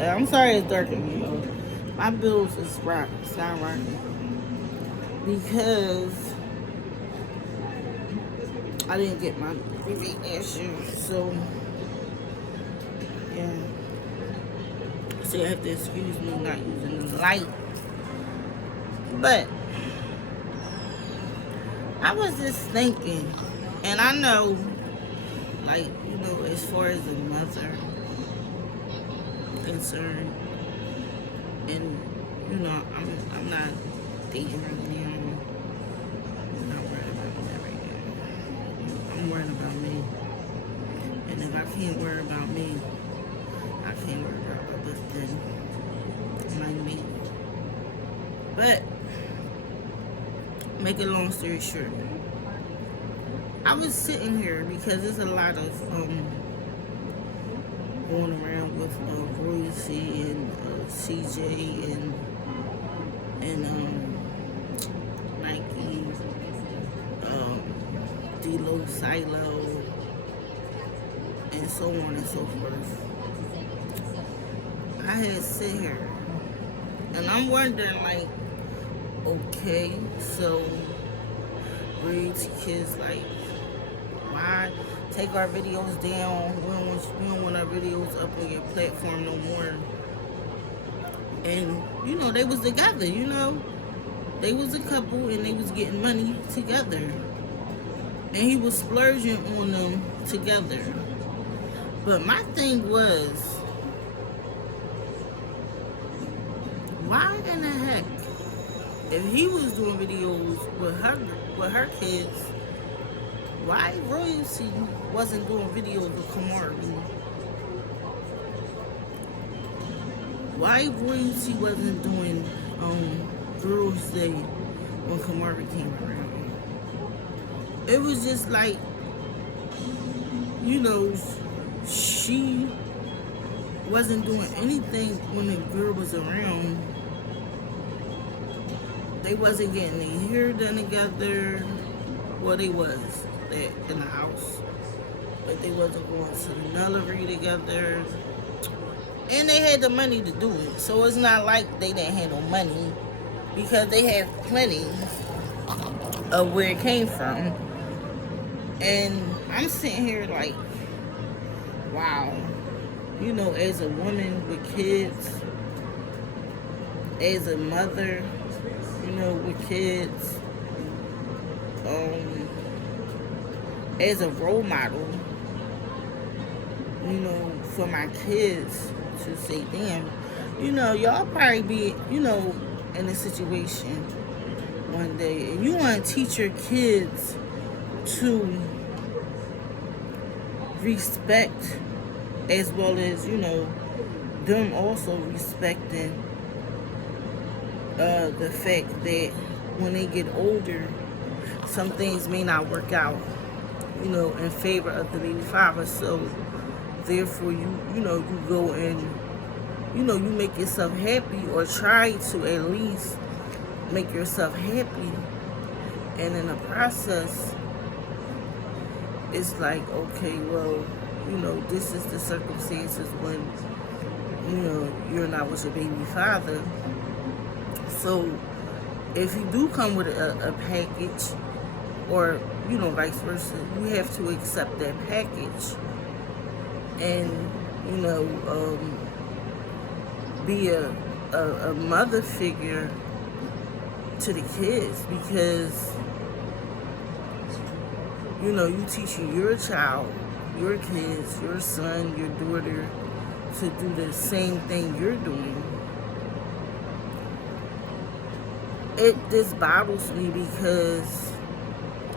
I'm sorry it's dark in here. My bills is skyrocketing because I didn't get my rebate last year. So, yeah. So you have to excuse me not using the light. But I was just thinking, and I know, like, as far as the mother concerned, and I'm not dating right now. I'm not worried about that right now. I'm worried about me. And if I can't worry about me, I can't worry about others then like me. But make a long story short, I was sitting here because there's a lot of going around with Royce and CJ and Nike, D-Lo, Silo, and so on and so forth. I had to sit here and I'm wondering, like, okay, so Breed's kids, like, why take our videos down? We don't want our videos up on your platform no more. And they was together. They was a couple and they was getting money together, and he was splurging on them together. But my thing was, why in the heck, if he was doing videos with her kids, why Royalty wasn't doing videos with Kamari? Why Royalty wasn't doing Girls' Day when Kamari came around? It was just like, she wasn't doing anything when the girl was around. They wasn't getting their hair done together. Well, they was in the house, but they wasn't going to the nullery together. And they had the money to do it. So it's not like they didn't have no money, because they have plenty of where it came from. And I'm sitting here like, wow, as a woman with kids, as a mother, with kids, as a role model, for my kids to say, damn, y'all probably be, in a situation one day, and you want to teach your kids to respect, as well as, them also respecting the fact that when they get older, some things may not work out, in favor of the baby father. So therefore, you go and, you make yourself happy, or try to at least make yourself happy. And in the process, it's like, okay, well, this is the circumstances when, you're not with your baby father. So if you do come with a package, or, vice versa, you have to accept that package. And, be a mother figure to the kids, because, you teaching your child, your kids, your son, your daughter, to do the same thing you're doing. It just boggles me, because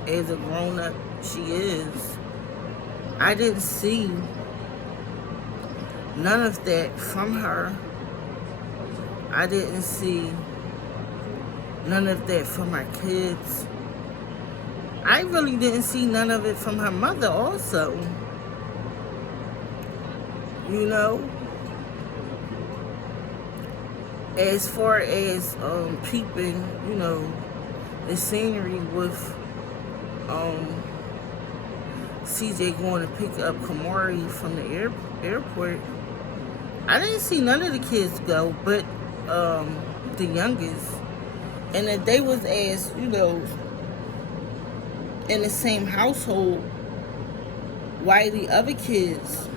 as a grown-up she is, I didn't see none of that from her. I didn't see none of that from my kids. I really didn't see none of it from her mother also. As far as peeping, the scenery with CJ going to pick up Kamari from the airport, I didn't see none of the kids go, but the youngest. And if they was as, in the same household, why the other kids,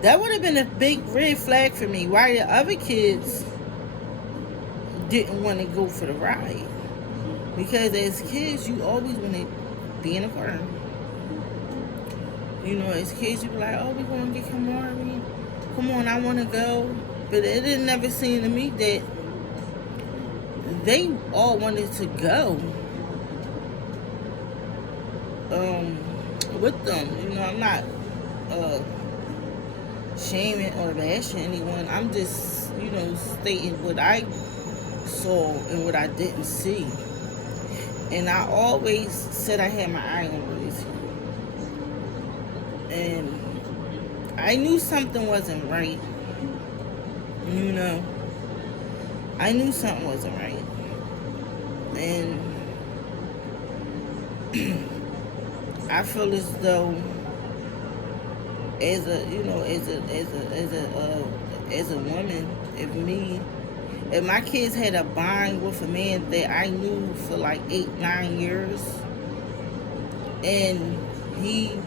that would have been a big red flag for me. Why the other kids didn't want to go for the ride. Because as kids, you always want to be in a car. As kids, you be like, oh, we going to get Kamari. Come on, I want to go. But it didn't never seem to me that they all wanted to go with them. I'm not shaming or bashing anyone. I'm just, stating what I saw and what I didn't see. And I always said I had my eye on Royce. And I knew something wasn't right. I knew something wasn't right. And I feel as though as a woman, if my kids had a bond with a man that I knew for like 8-9 years, and he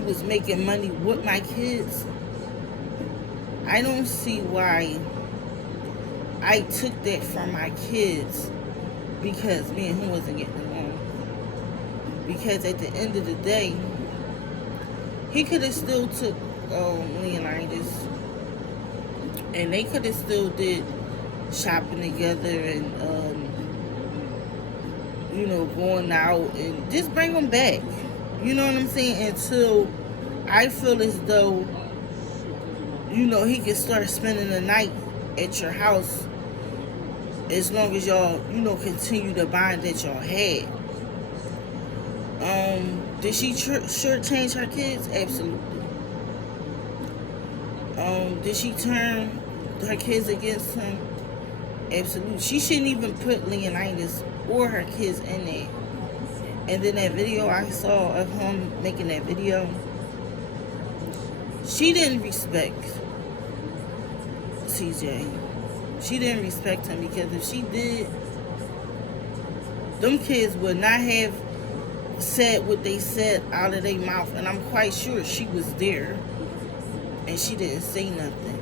was making money with my kids, I don't see why I took that from my kids because me and him wasn't getting along. Because at the end of the day, he could have still took Leonidas, and they could have still did shopping together and going out and just bring them back. You know what I'm saying? Until I feel as though he can start spending the night at your house, as long as y'all continue the bond that y'all had. Did she sure change her kids? Absolutely. Did she turn her kids against him? Absolutely. She shouldn't even put Leonidas or her kids in there. And then that video I saw of him making that video, she didn't respect CJ. She didn't respect him, because if she did, them kids would not have said what they said out of their mouth. And I'm quite sure she was there and she didn't say nothing,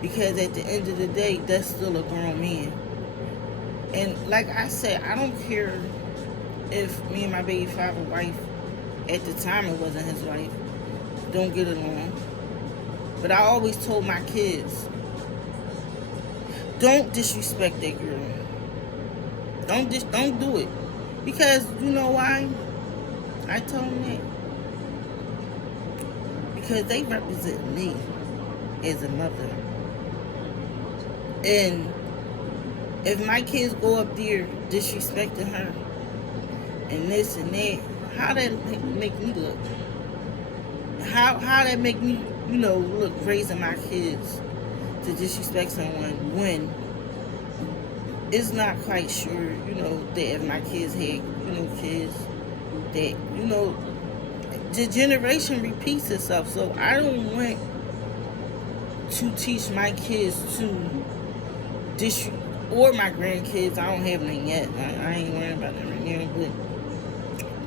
because at the end of the day, that's still a grown man. And like I said, I don't care if me and my baby father wife, at the time it wasn't his wife, don't get along. But I always told my kids, don't disrespect that girl. Don't do it. Because you know why? I told them that. Because they represent me as a mother. And if my kids go up there disrespecting her and this and that, how that make me look? How that make me, look raising my kids to disrespect someone when it's not quite sure, that if my kids had, kids, that, the generation repeats itself. So I don't want to teach my kids to or my grandkids, I don't have them yet, I ain't worrying about them right now, but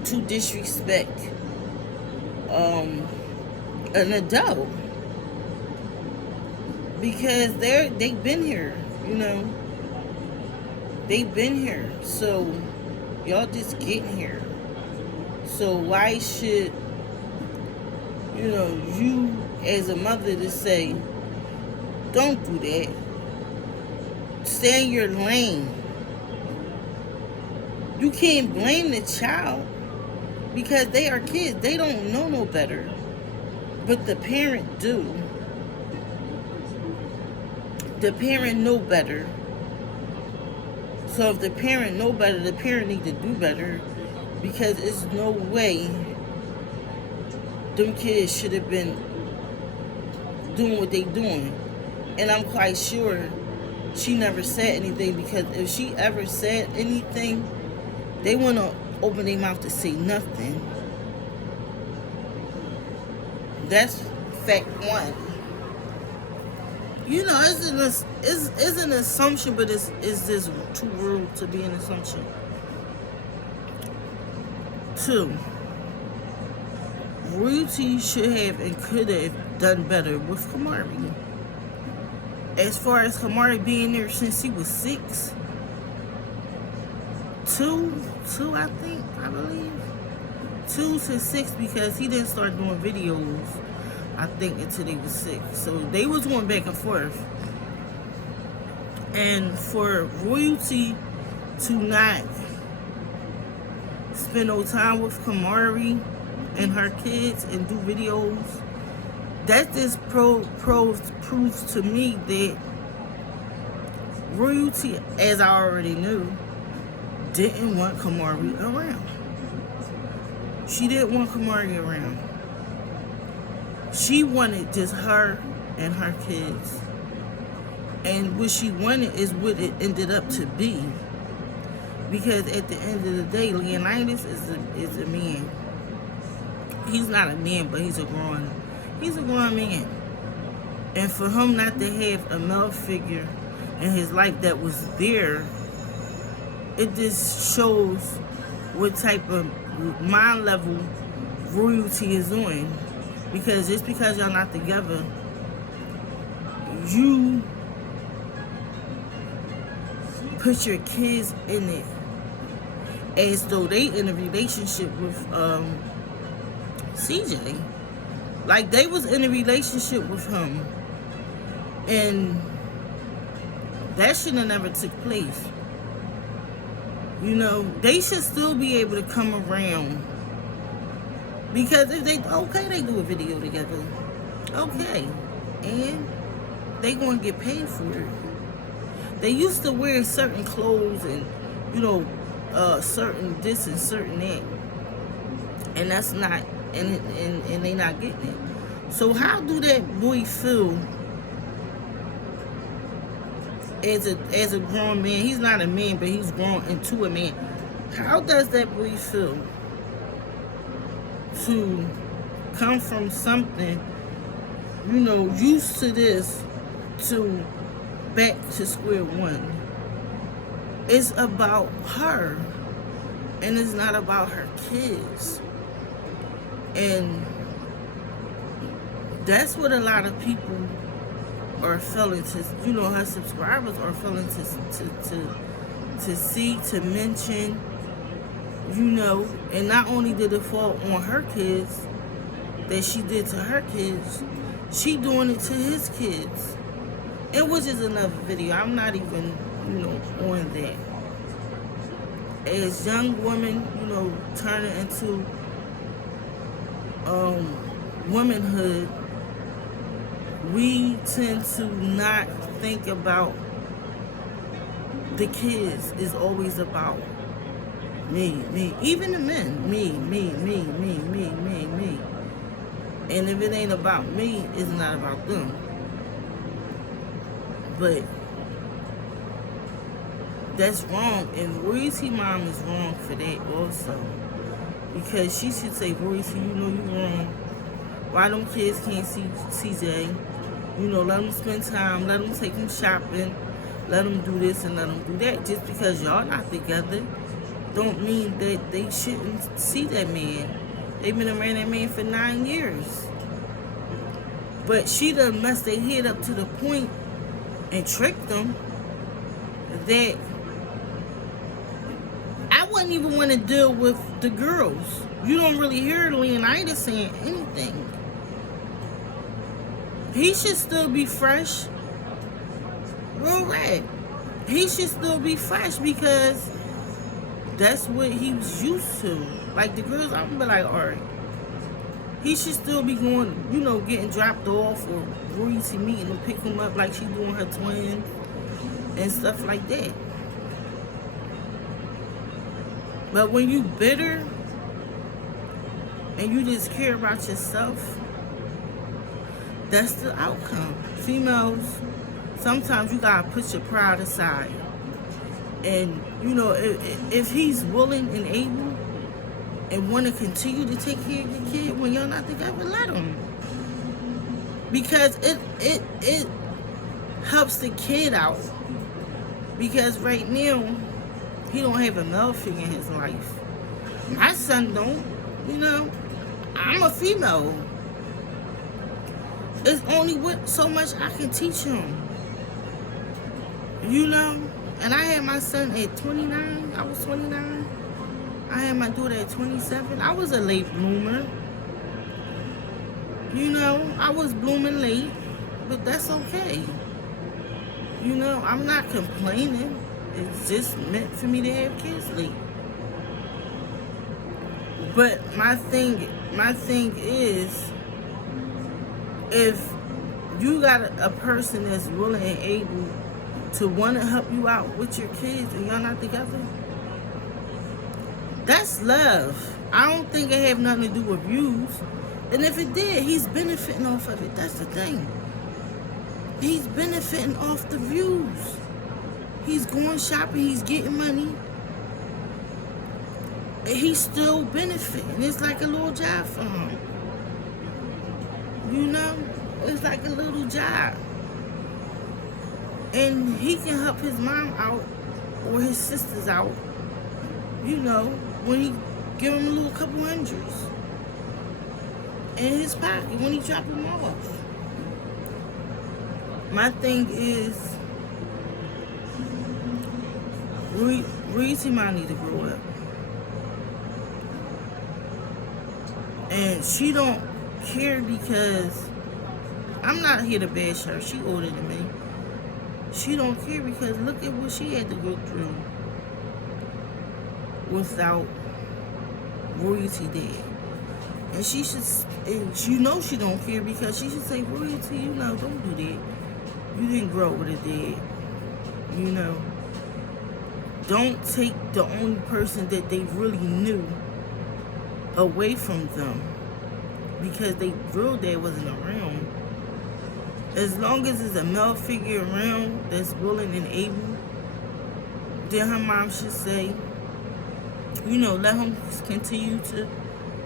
to disrespect an adult, because they've been here, they've been here, so y'all just getting here. So why should you as a mother to say, don't do that, stay in your lane? You can't blame the child, because they are kids, they don't know no better, but the parent do. The parent know better. So if the parent know better, the parent need to do better, because it's no way them kids should have been doing what they doing. And I'm quite sure she never said anything, because if she ever said anything, they want to open their mouth to say nothing. That's expect one. You know, it's an assumption, but it's just too rude to be an assumption. 2, Royalty should have and could have done better with Kamari. As far as Kamari being there since he was 6, 2, I believe, 2 to 6, because he didn't start doing videos, I think, until they was 6. So they was going back and forth. And for Royalty to not spend no time with Kamari and her kids and do videos, that just proves to me that Royalty, as I already knew, didn't want Kamari around. She didn't want Kamari around. She wanted just her and her kids. And what she wanted is what it ended up to be. Because at the end of the day, Leonidas is a man. He's not a man, but he's a grown man. And for him not to have a male figure in his life that was there, it just shows what type of mind level Royalty is on. Because just because y'all not together, you put your kids in it as though they in a relationship with CJ. Like they was in a relationship with him, and that should have never took place. You know, they should still be able to come around, because if they they do a video together, okay, and they gonna get paid for it. They used to wear certain clothes and, you know, certain this and certain that, and that's not, and they not getting it. So how do that boy feel as a grown man? He's not a man, but he's grown into a man. How does that boy feel to come from something, you know, used to this, to back to square one? It's about her, and it's not about her kids. And that's what a lot of people are failing to, you know, her subscribers are failing to see, to mention, you know. And not only did it fall on her kids, that she did to her kids, she doing it to his kids. And which is another video. I'm not even, you know, on that. As young women, you know, turning into womanhood, we tend to not think about the kids. It's always about me. Even the men, me. And if it ain't about me, it's not about them. But that's wrong, and Royalty mom is wrong for that also. Because she should say, Royalty, you know you wrong. Why them kids can't see CJ? You know, let them spend time, let them take them shopping, let them do this and let them do that. Just because y'all not together don't mean that they shouldn't see that man. They've been around that man for 9 years. But she done messed their head up to the point and tricked them that I wouldn't even want to deal with the girls. You don't really hear Leonidas saying anything. He should still be fresh. Real red. He should still be fresh because that's what he was used to. Like the girls, I'm gonna be like, alright. He should still be going, you know, getting dropped off, or Royalty meeting to pick him up like she doing her twins and stuff like that. But when you bitter and you just care about yourself, that's the outcome. Females, sometimes you gotta put your pride aside. And, you know, if he's willing and able and want to continue to take care of your kid when you're not together, let him. because it helps the kid out. Because right now, he don't have a male figure in his life. My son don't, you know. I'm a female. It's only so much I can teach him, you know. And I had my son at 29. I was 29. I had my daughter at 27. I was a late bloomer. You know, I was blooming late, but that's okay. You know, I'm not complaining. It's just meant for me to have kids late. But my thing is, if you got a person that's willing and able to want to help you out with your kids and y'all not together, that's love. I don't think it have nothing to do with views. And if it did, he's benefiting off of it. That's the thing. He's benefiting off the views. He's going shopping. He's getting money. And he's still benefiting. It's like a little job for him. You know? It's like a little job. And he can help his mom out or his sisters out, you know, when he give him a little couple hundreds in his pocket when he drop them off. My thing is, Reese might need to grow up. And she don't care because I'm not here to bash her. She older than me. She don't care because look at what she had to go through without royalty there. And she should, and you know she don't care because she should say, royalty, you know, don't do that. You didn't grow with a dad. You know. Don't take the only person that they really knew away from them because they real dad wasn't around. As long as there's a male figure around that's willing and able, then her mom should say, you know, let him continue to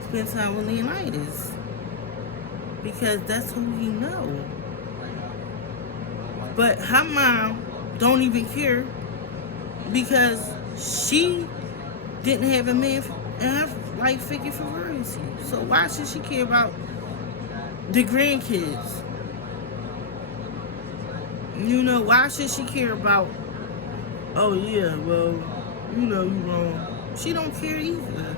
spend time with Leonidas because that's who he know. But her mom don't even care because she didn't have a man in her life figure for royalty. So why should she care about the grandkids? You know, why should she care about, oh yeah, well, you know you wrong. She don't care either.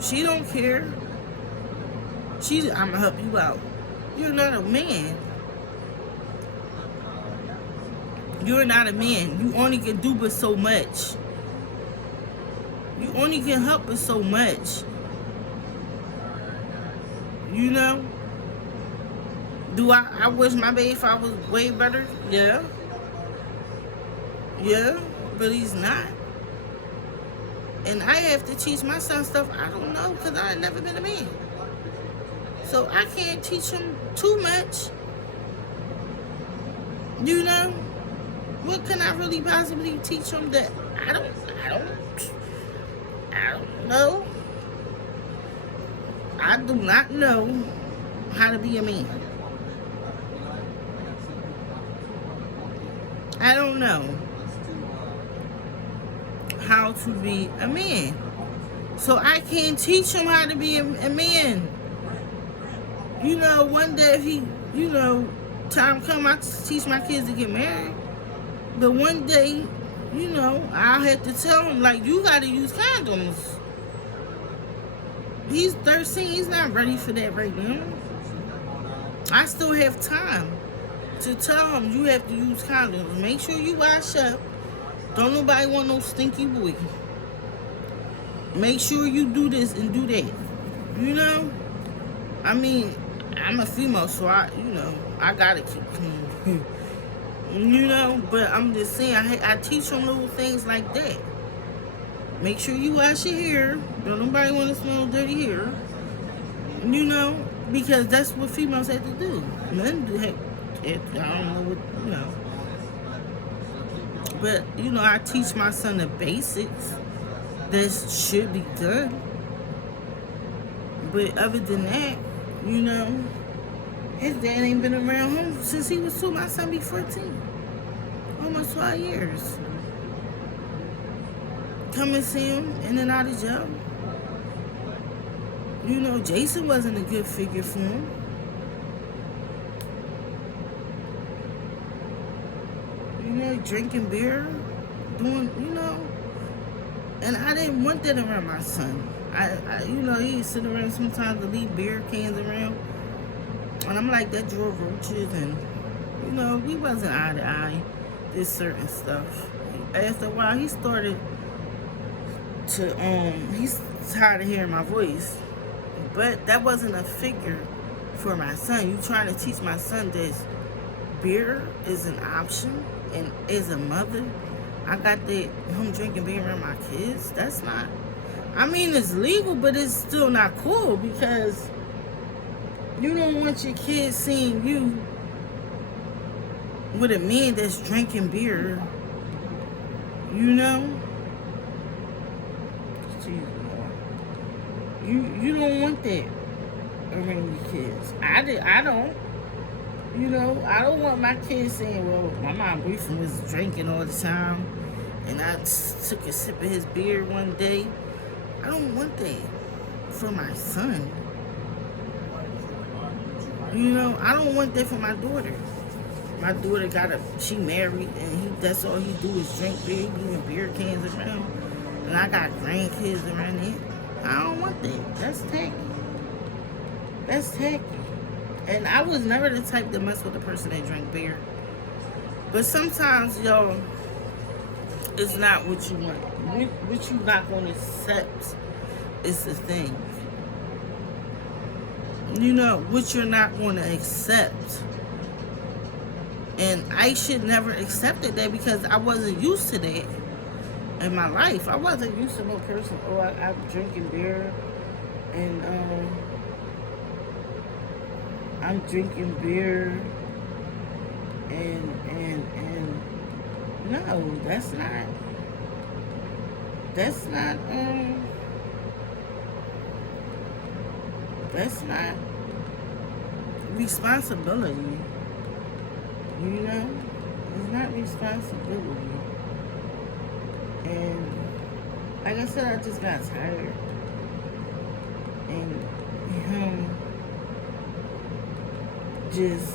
She don't care. I'm gonna help you out. You're not a man. You're not a man. You only can do but so much. You only can help but so much. You know? Do I wish my baby father was way better? Yeah. Yeah, but he's not. And I have to teach my son stuff I don't know because I've never been a man. So I can't teach him too much. You know? What can I really possibly teach him that I don't know? I do not know how to be a man. I don't know how to be a man. So I can't teach him how to be a man. You know, one day if he, you know, time come I teach my kids to get married. But one day, you know, I'll have to tell him, like, you got to use condoms. He's 13. He's not ready for that right now. I still have time to tell him you have to use condoms. Make sure you wash up. Don't nobody want no stinky boy. Make sure you do this and do that. You know? I mean, I'm a female, so I got to keep clean. You know, but I'm just saying, I teach them little things like that. Make sure you wash your hair. Don't nobody want to smell dirty hair. You know, because that's what females have to do. Men do have, I don't know what, you know. But, you know, I teach my son the basics that should be done. But other than that, you know, His dad ain't been around him since he was 2. My son be 14. Almost 12 years. Come and see him in and out of jail. You know, Jason wasn't a good figure for him. You know, drinking beer, doing, you know. And I didn't want that around my son. You know, he sit around sometimes to leave beer cans around. And I'm like, that drew roaches, and, you know, we wasn't eye to eye. Did certain stuff. After a while, he started to, he's tired of hearing my voice. But that wasn't a figure for my son. You trying to teach my son this beer is an option, and as a mother, I got that him drinking beer around my kids. That's not, I mean, it's legal, but it's still not cool, because you don't want your kids seeing you with a man that's drinking beer, you know? You don't want that around your kids. I don't. You know, I don't want my kids saying, well, my mom boyfriend was drinking all the time, and I took a sip of his beer one day. I don't want that for my son. You know, I don't want that for my daughter. My daughter she married, and that's all he do is drink beer, leaving beer cans around. And I got grandkids around there. I don't want that. That's tacky. That's tacky. And I was never the type to mess with a person that drank beer. But sometimes, y'all, it's not what you want. What you not going to accept is the thing. You know, what you're not going to accept. And I should never accepted that, because I wasn't used to that in my life. I wasn't used to no person, I'm drinking beer, and I'm drinking beer, and no, that's not responsibility. You know, it's not responsibility. And like I said, I just got tired. And him just,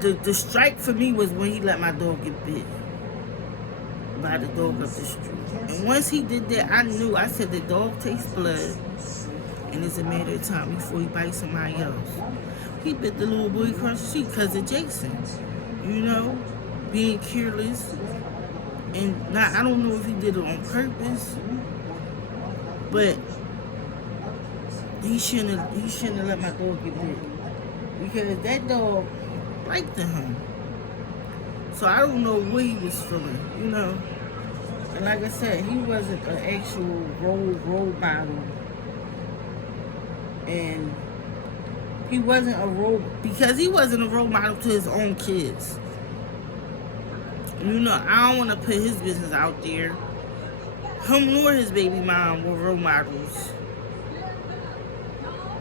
the strike for me was when he let my dog get bit by the dog up the street. And once he did that, I knew. I said, the dog tastes blood, and it's a matter of time before he bites somebody else. He bit the little boy across the street because of Jason. You know, being careless. And not, I don't know if he did it on purpose, but he shouldn't have let my dog get bit, because that dog liked him. So I don't know what he was feeling, you know. And like I said, he wasn't an actual role model, and he wasn't a role model to his own kids. You know, I don't want to put his business out there. Him nor his baby mom were role models.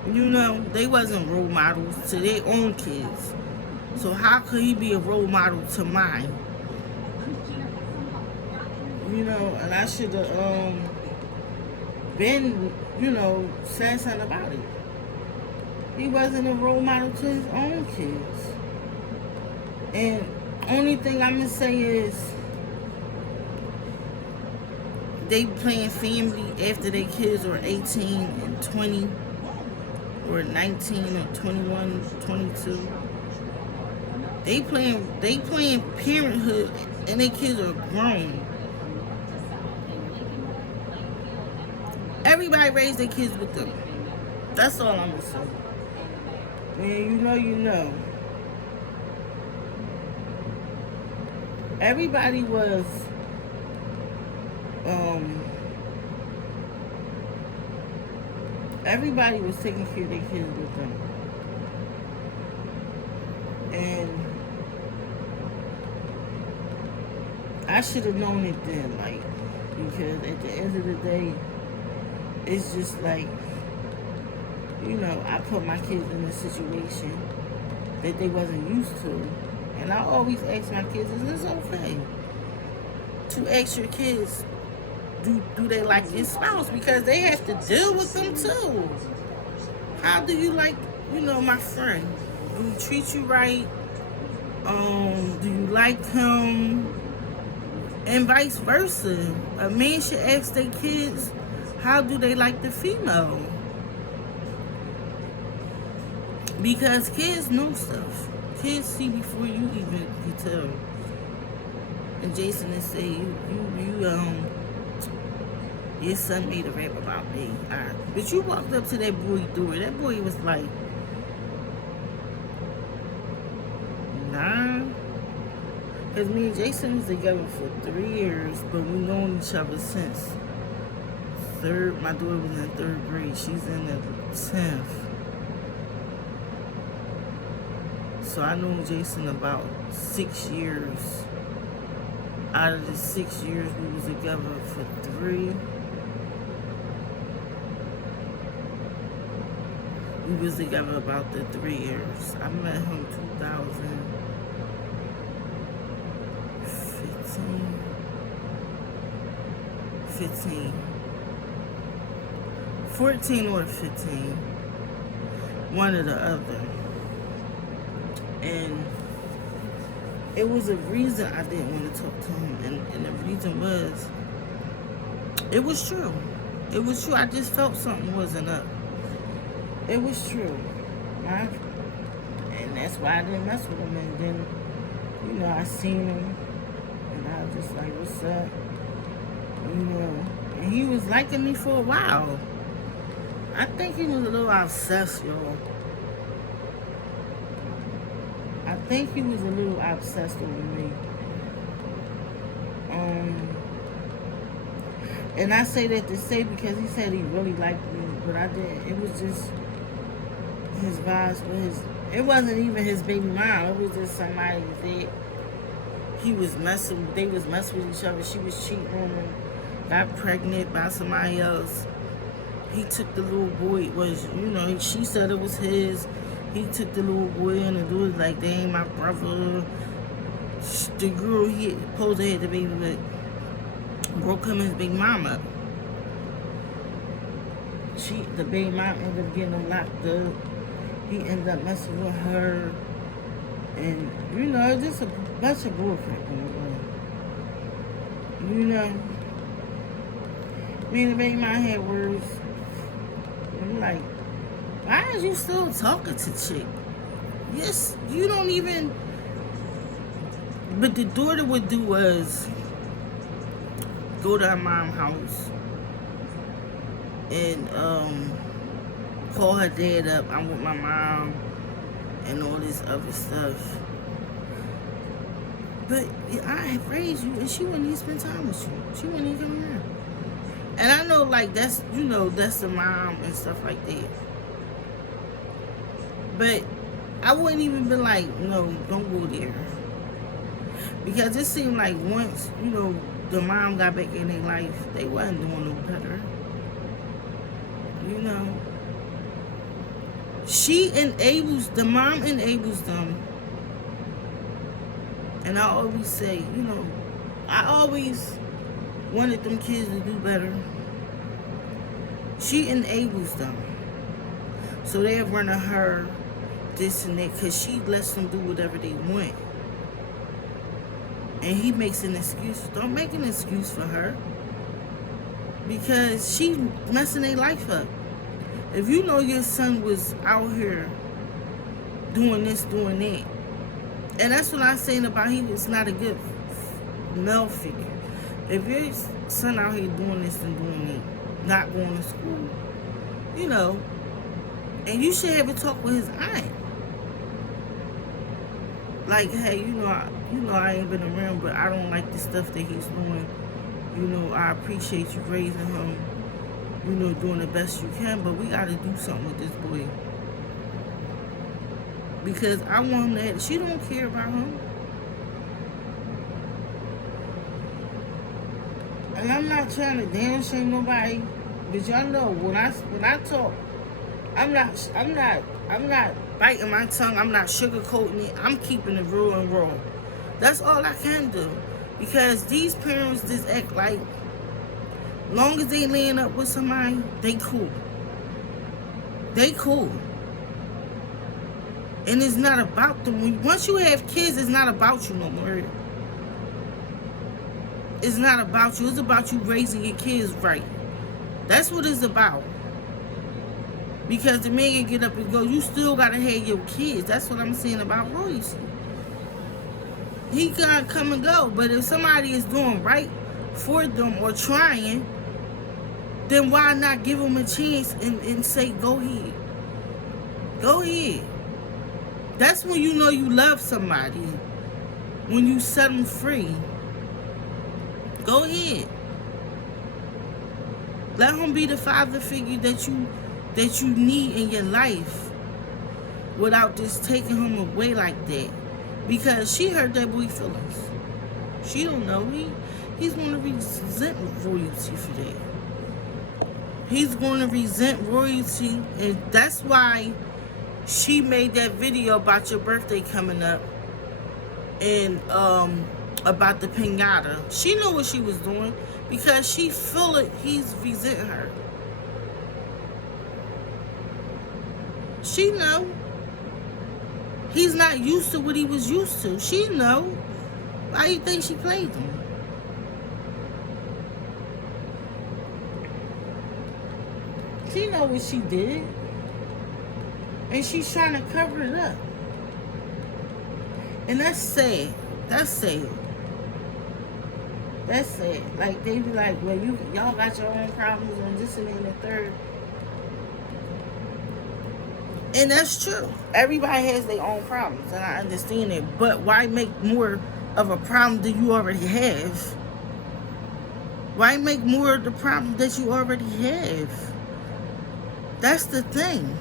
You know, they wasn't role models to their own kids. So how could he be a role model to mine? You know, and I should have been, you know, said something about it. He wasn't a role model to his own kids. And only thing I'm gonna say is, they playing family after their kids are 18 and 20, or 19 or 21, 22. They playing parenthood, and their kids are grown. Everybody raised their kids with them. That's all I'm gonna say. When you know, you know. Everybody was taking care of their kids with them. And I should have known it then, like, because at the end of the day, it's just like, You know, I put my kids in a situation that they wasn't used to. And I always ask my kids, is this okay to ask your kids, do they like your spouse? Because they have to deal with them too. How do you like, my friend? Do he treat you right? Do you like him? And vice versa. A man should ask their kids, how do they like the female? Because kids know stuff. Kids see before you even can tell. And Jason is saying, your son made a rap about me. But you walked up to that boy through it. That boy was like, nah. Because me and Jason was together for 3 years, but we known each other since my daughter was in 3rd grade. She's in the 10th. So I know Jason about 6 years. Out of the 6 years, we was together for 3. We was together about the 3 years. I met him 2015. 14 or 15. One or the other. And it was a reason I didn't want to talk to him. And the reason was, it was true. It was true. I just felt something wasn't up. It was true. And that's why I didn't mess with him. And then, I seen him. And I was just like, what's up? And he was liking me for a while. I think he was a little obsessed, y'all. I think he was a little obsessed with me. And I say that to say because he said he really liked me, but I didn't. It was just his vibes with his. It wasn't even his baby mom. It was just somebody that he was messing. They was messing with each other. She was cheating on him. Got pregnant by somebody else. He took the little boy. She said it was his. He took the little boy in and do it like, they ain't my brother. The girl he supposed to have the baby with broke him and his big mama. The baby mom ended up getting him locked up. He ended up messing with her. And, just a bunch of bullcrap. Me and the baby mom had words. I'm like, why are you still talking to chick? Yes, you don't even. But the daughter would do was go to her mom's house and call her dad up. I'm with my mom and all this other stuff. But I have raised you, and she wouldn't even spend time with you. She wouldn't even come around. And I know, like, that's the mom and stuff like that. But I wouldn't even be like, no, don't go there. Because it seemed like once, the mom got back in their life, they wasn't doing no better. The mom enables them. And I always say, I always wanted them kids to do better. She enables them. So they're running her this and that because she lets them do whatever they want. And he makes an excuse. Don't make an excuse for her. Because she's messing their life up. If you know your son was out here doing this, doing that. And that's what I'm saying about he was not a good male figure. If your son out here doing this and doing that, not going to school, and you should have a talk with his aunt. Like, hey, I ain't been around, but I don't like the stuff that he's doing. I appreciate you raising him, doing the best you can, but we got to do something with this boy. Because I want him to, she don't care about him. And I'm not trying to damn shame nobody, but y'all know, when I talk, I'm not biting my tongue. I'm not sugarcoating it. I'm keeping it real and raw. That's all I can do. Because these parents just act like, long as they laying up with somebody, they cool. They cool. And it's not about them. Once you have kids, it's not about you no more. It's not about you. It's about you raising your kids right. That's what it's about. Because the man can get up and go, you still got to have your kids. That's what I'm saying about Royce. He got to come and go. But if somebody is doing right for them or trying, then why not give them a chance and say, go ahead. Go ahead. That's when you know you love somebody. When you set them free. Go ahead. Let him be the father figure that you need in your life without just taking him away like that. Because she hurt that boy feelings. She don't know. He's going to resent Royalty for that. He's going to resent Royalty, and that's why she made that video about your birthday coming up and about the piñata. She knew what she was doing because she feel it. He's resenting her. She know. He's not used to what he was used to. She know. Why do you think she played him? She know what she did. And she's trying to cover it up. And that's sad. That's sad. That's sad. Like, they be like, well, y'all got your own problems and this and that and the third. And that's true. Everybody has their own problems, and I understand it. But why make more of a problem than you already have? Why make more of the problem that you already have? That's the thing.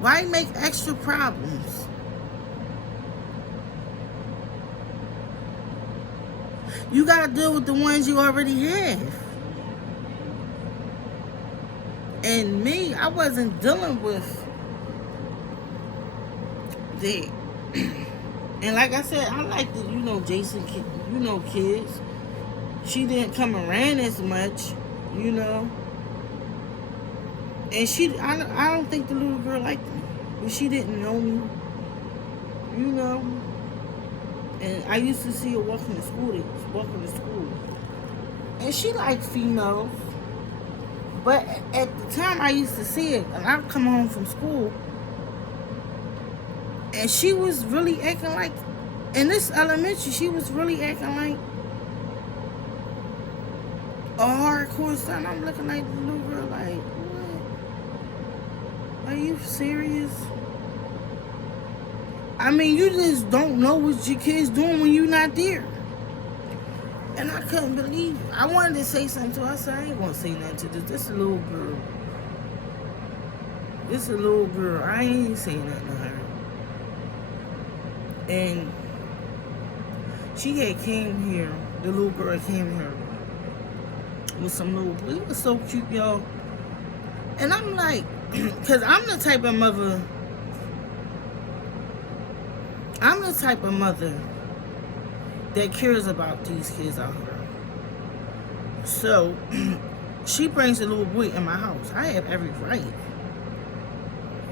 Why make extra problems? You gotta deal with the ones you already have. And me, I wasn't dealing with that. And like I said, I like the, Jason, kids. She didn't come around as much, And I don't think the little girl liked me. But she didn't know me, And I used to see her walking to school. And she liked females. But at the time I used to see it, and I'd come home from school, and she was really acting like, in this elementary, she was really acting like a hardcore son. I'm looking like the little girl like, what? Are you serious? I mean, you just don't know what your kid's doing when you're not there. And I couldn't believe it. I wanted to say something to her. I said, I ain't going to say nothing to this. This is a little girl. This is a little girl. I ain't saying nothing to her. And she had came here. The little girl came here with some little boy. He was so cute, y'all. And I'm like, because I'm the type of mother that cares about these kids out here. So, she brings the little boy in my house. I have every right.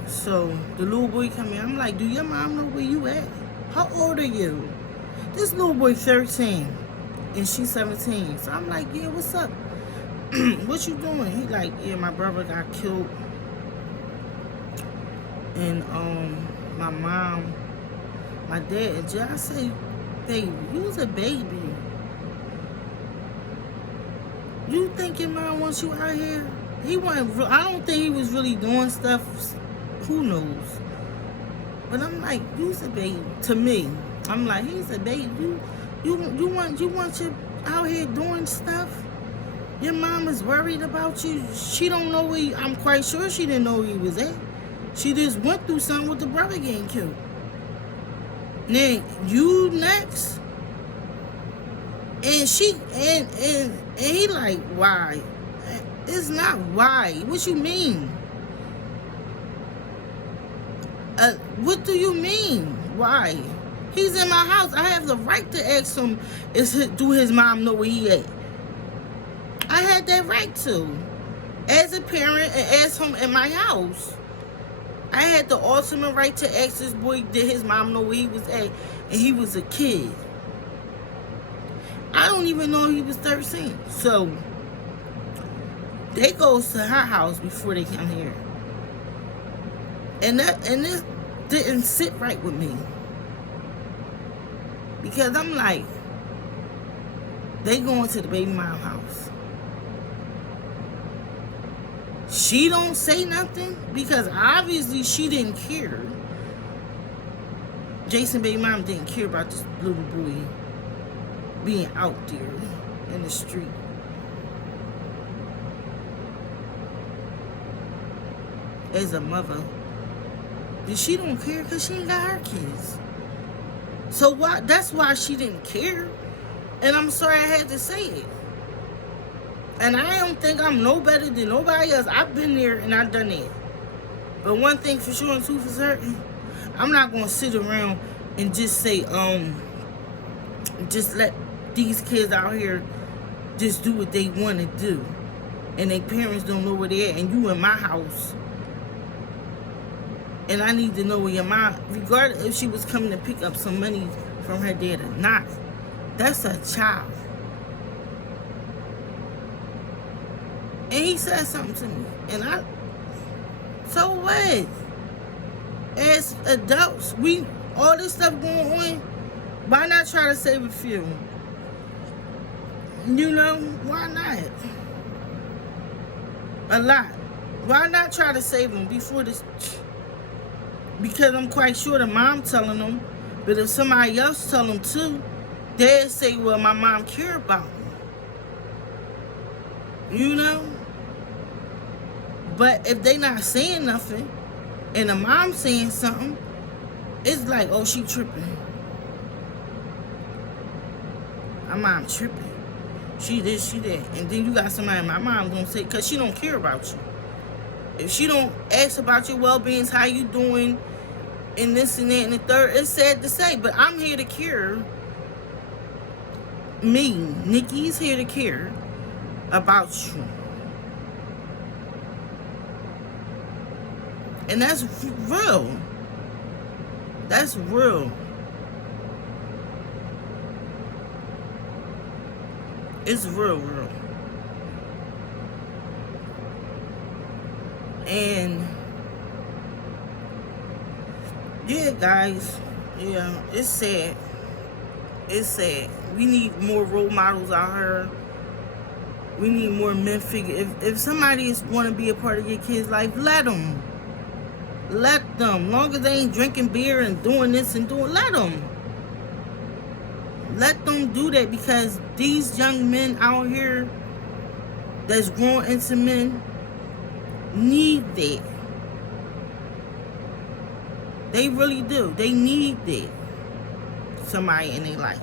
So, the little boy come in. I'm like, do your mom know where you at? How old are you? This little boy 13, and she's 17. So, I'm like, yeah, what's up? What you doing? He like, yeah, my brother got killed. And, my mom, my dad, and I say, baby, you was a baby. You think your mom wants you out here? I don't think he was really doing stuff. Who knows? But I'm like, you's a baby. To me, I'm like, he's a baby. You want you out here doing stuff? Your mom is worried about you. She don't know where I'm quite sure she didn't know where he was at. She just went through something with the brother getting killed. Then you next. And he like, why? It's not why. What you mean? What do you mean? Why? He's in my house. I have the right to ask him, do his mom know where he at? I had that right to. As a parent, and ask him in my house. I had the ultimate right to ask this boy, did his mom know where he was at? And he was a kid. I don't even know he was 13. So, they goes to her house before they come here. And this didn't sit right with me. Because I'm like, they going to the baby mom house. She don't say nothing because obviously she didn't care. Jason baby mom didn't care about this little boy being out there in the street. As a mother, she don't care because she ain't got her kids. So why? That's why she didn't care. And I'm sorry I had to say it. And I don't think I'm no better than nobody else. I've been there and I've done it. But one thing for sure and two for certain, I'm not going to sit around and just say, just let these kids out here just do what they want to do. And their parents don't know where they're at. And you in my house. And I need to know where your mom, regardless if she was coming to pick up some money from her dad or not. That's a child. And he said something to me. And so what? As adults, all this stuff going on, why not try to save a few? You know, why not? A lot. Why not try to save them before this? Because I'm quite sure the mom telling them, but if somebody else tell them too, they'll say, well, my mom care about me. You know? But if they not saying nothing, and the mom saying something, it's like, oh, she tripping. My mom tripping. She this, she that. And then you got somebody, my mom gonna say, because she don't care about you. If she don't ask about your well-being, how you doing, and this and that and the third, it's sad to say, but I'm here to care. Me, Nikki's here to care about you. And that's real. That's real. It's real. And yeah, guys, yeah, it's sad. It's sad. We need more role models out here. We need more men figure. If somebody want to be a part of your kid's life, let them. Let them. Long as they ain't drinking beer and doing this and doing, let them. Let them do that, because these young men out here that's growing into men need that. They really do. They need that. Somebody in their life.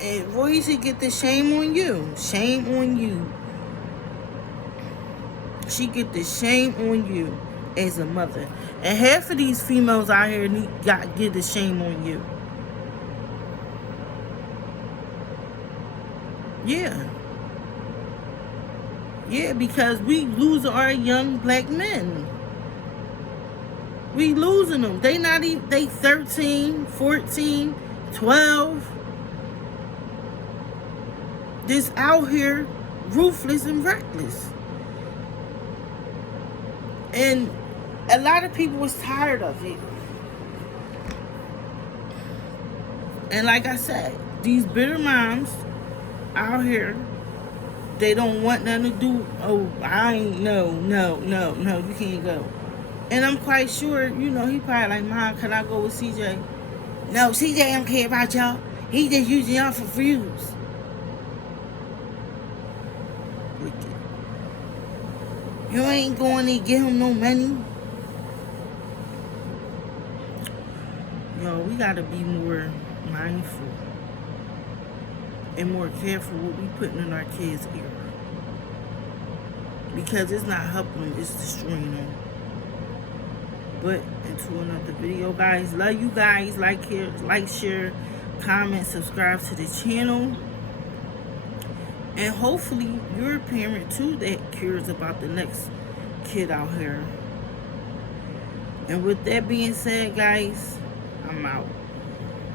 And Roy should get the shame on you. Shame on you. She get the shame on you as a mother. And half of these females out here get the shame on you. Yeah. Yeah, because we losing our young black men. We losing them. They not even, they 13, 14, 12. Just out here ruthless and reckless. And a lot of people was tired of it. And like I said, these bitter moms out here, they don't want nothing to do. Oh, I ain't, no, you can't go. And I'm quite sure, you know, he probably like, Mom, can I go with CJ? No, CJ don't care about y'all. He just using y'all for views. You ain't going to give him no money. Yo, we got to be more mindful and more careful what we putting in our kids' ear. because it's not helping them, it's destroying them. But into another video, guys. Love you guys. Like, share, comment, subscribe to the channel. And hopefully you're a parent too that cares about the next kid out here. And with that being said, guys, I'm out.